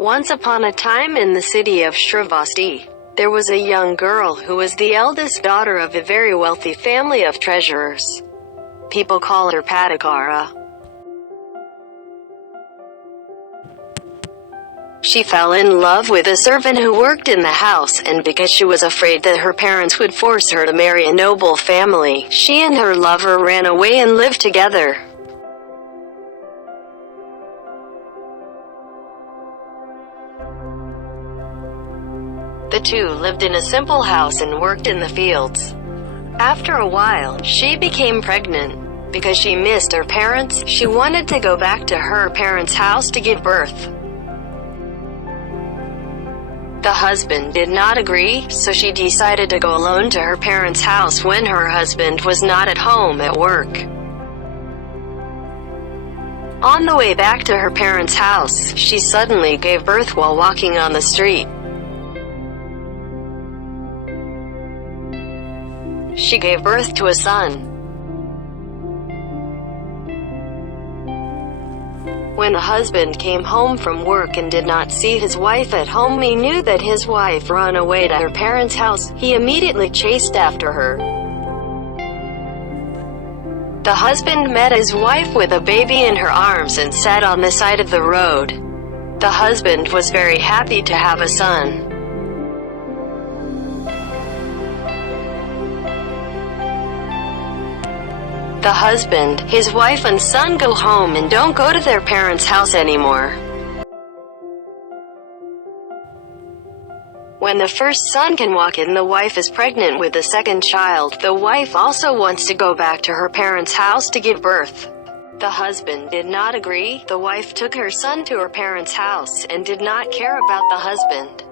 Once upon a time in the city of Shrivasti, there was a young girl who was the eldest daughter of a very wealthy family of treasurers. People call her Patacara. She fell in love with a servant who worked in the house, and because she was afraid that her parents would force her to marry a noble family, she and her lover ran away and lived together. The two lived in a simple house and worked in the fields. After a while, she became pregnant. Because she missed her parents, she wanted to go back to her parents' house to give birth. The husband did not agree, so she decided to go alone to her parents' house when her husband was not at home at work. On the way back to her parents' house, she suddenly gave birth while walking on the street. She gave birth to a son. When the husband came home from work and did not see his wife at home, he knew that his wife ran away to her parents' house. He immediately chased after her. The husband met his wife with a baby in her arms and sat on the side of the road. The husband was very happy to have a son. The husband, his wife and son go home and don't go to their parents' house anymore. When the first son can walk and the wife is pregnant with the second child, the wife also wants to go back to her parents' house to give birth. The husband did not agree. The wife took her son to her parents' house and did not care about the husband.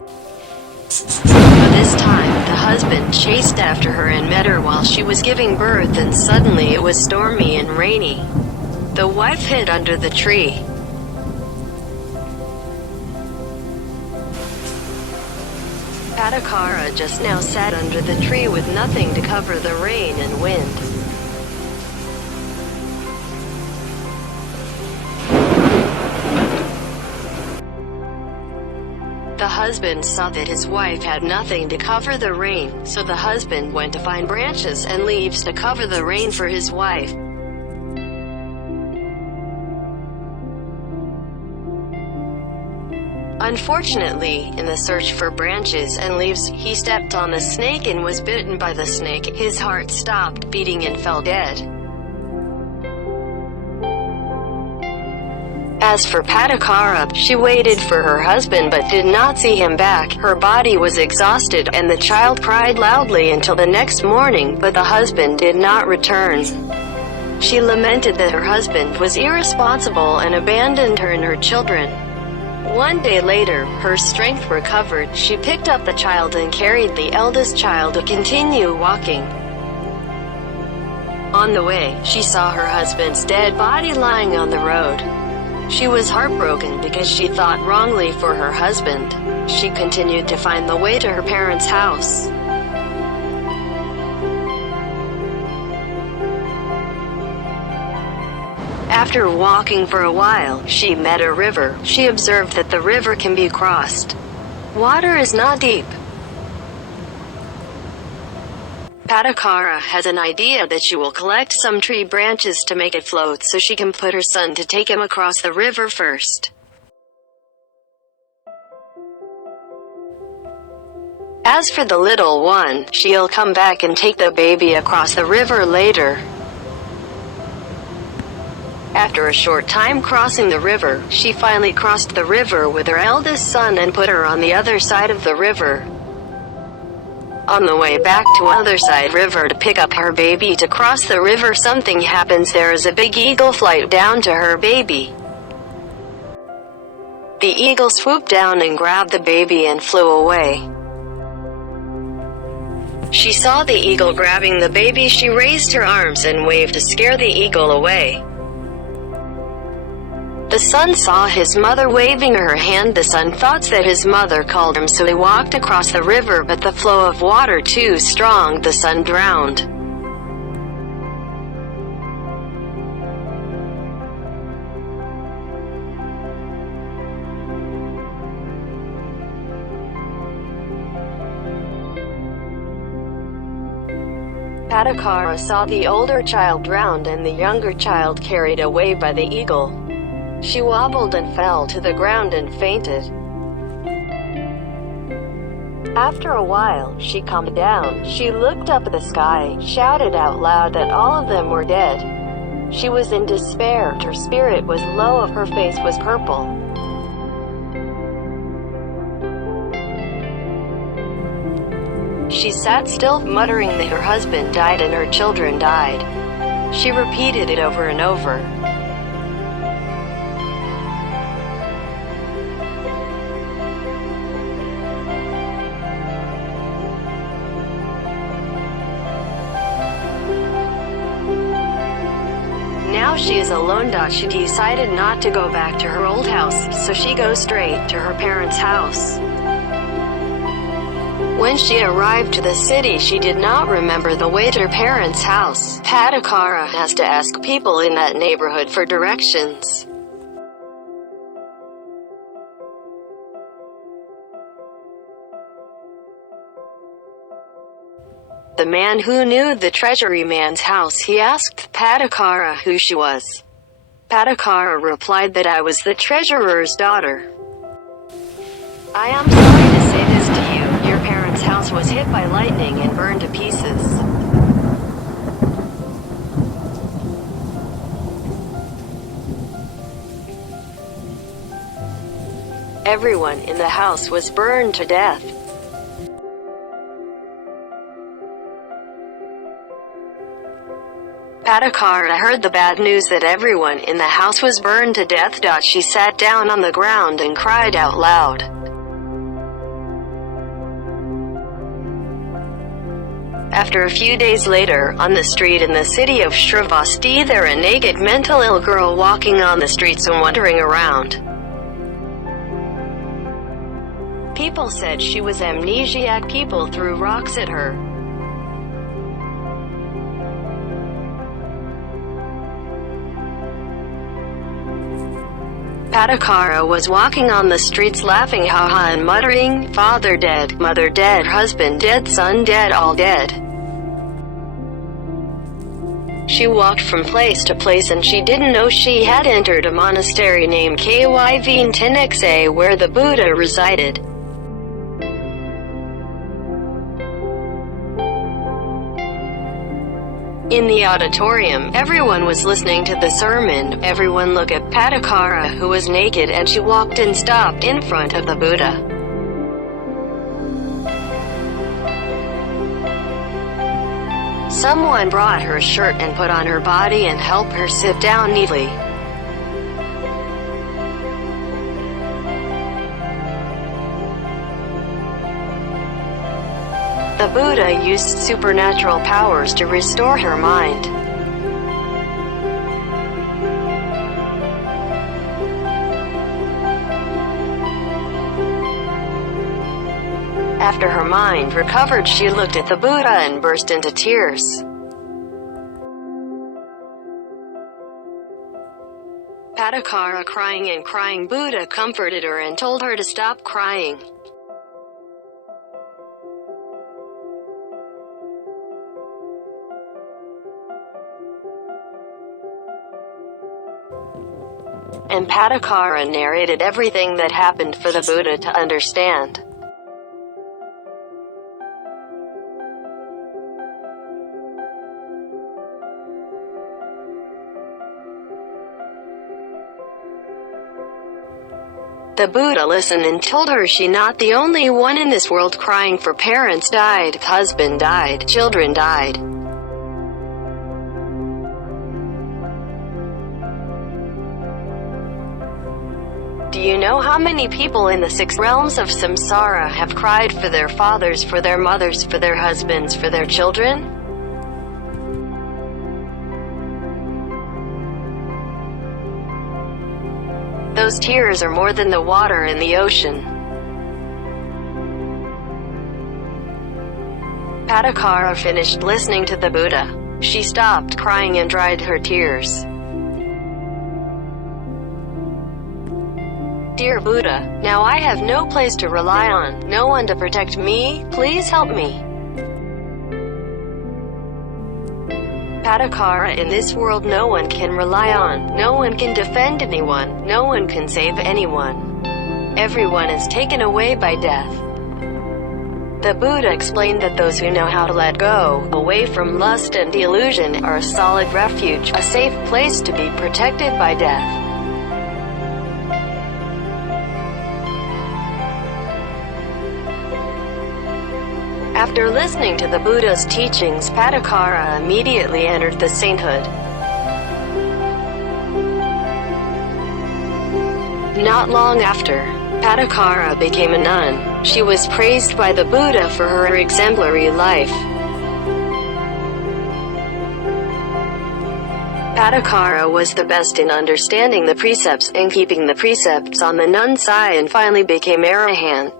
This time, the husband chased after her and met her while she was giving birth, and suddenly it was stormy and rainy. The wife hid under the tree. Patacara just now sat under the tree with nothing to cover the rain and wind. The husband saw that his wife had nothing to cover the rain, so the husband went to find branches and leaves to cover the rain for his wife. Unfortunately, in the search for branches and leaves, he stepped on a snake and was bitten by the snake. His heart stopped beating and fell dead. As for Patacara, she waited for her husband but did not see him back. Her body was exhausted, and the child cried loudly until the next morning, but the husband did not return. She lamented that her husband was irresponsible and abandoned her and her children. One day later, her strength recovered. She picked up the child and carried the eldest child to continue walking. On the way, she saw her husband's dead body lying on the road. She was heartbroken because she thought wrongly for her husband. She continued to find the way to her parents' house. After walking for a while, she met a river. She observed that the river can be crossed. Water is not deep. Patacara has an idea that she will collect some tree branches to make it float so she can put her son to take him across the river first. As for the little one, she'll come back and take the baby across the river later. After a short time crossing the river, she finally crossed the river with her eldest son and put her on the other side of the river. On the way back to other side river to pick up her baby to cross the river, something happens. There is a big eagle fly down to her baby. The eagle swooped down and grabbed the baby and flew away. She saw the eagle grabbing the baby. She raised her arms and waved to scare the eagle away. The son saw his mother waving her hand. The son thought that his mother called him, so he walked across the river, but the flow of water too strong. The son drowned. Patacara saw the older child drowned and the younger child carried away by the eagle. She wobbled and fell to the ground and fainted. After a while, she calmed down. She looked up at the sky, shouted out loud that all of them were dead. She was in despair. Her spirit was low, her face was purple. She sat still, muttering that her husband died and her children died. She repeated it over and over. Now she is alone. She decided not to go back to her old house, so she goes straight to her parents' house. When she arrived to the city, she did not remember the way to her parents' house. Patacara has to ask people in that neighborhood for directions. The man who knew the treasury man's house, he asked Patacara who she was. Patacara replied that I was the treasurer's daughter. I am sorry to say this to you. Your parents' house was hit by lightning and burned to pieces. Everyone in the house was burned to death. Patacara heard the bad news that everyone in the house was burned to death. She sat down on the ground and cried out loud. After a few days later, on the street in the city of Shravasti, there a naked mental ill girl walking on the streets and wandering around. People said she was amnesiac. People threw rocks at her. Patacara was walking on the streets laughing ha-ha and muttering, "Father dead, mother dead, husband dead, son dead, all dead." She walked from place to place and she didn't know she had entered a monastery named Kyvntinxe where the Buddha resided. In the auditorium, everyone was listening to the sermon. Everyone looked at Patacara, who was naked, and she walked and stopped in front of the Buddha. Someone brought her a shirt and put on her body and helped her sit down neatly. The Buddha used supernatural powers to restore her mind. After her mind recovered, she looked at the Buddha and burst into tears. Patacara crying and crying. Buddha comforted her and told her to stop crying. And Patacara narrated everything that happened for the Buddha to understand. The Buddha listened and told her she not the only one in this world crying for parents died, husband died, children died. Do you know how many people in the 6 realms of samsara have cried for their fathers, for their mothers, for their husbands, for their children? Those tears are more than the water in the ocean. Patacara finished listening to the Buddha. She stopped crying and dried her tears. Dear Buddha, now I have no place to rely on, no one to protect me, please help me. Patacara, in this world no one can rely on, no one can defend anyone, no one can save anyone. Everyone is taken away by death. The Buddha explained that those who know how to let go, away from lust and delusion, are a solid refuge, a safe place to be protected by death. After listening to the Buddha's teachings, Patacara immediately entered the sainthood. Not long after, Patacara became a nun. She was praised by the Buddha for her exemplary life. Patacara was the best in understanding the precepts and keeping the precepts on the nun's side, and finally became arahant.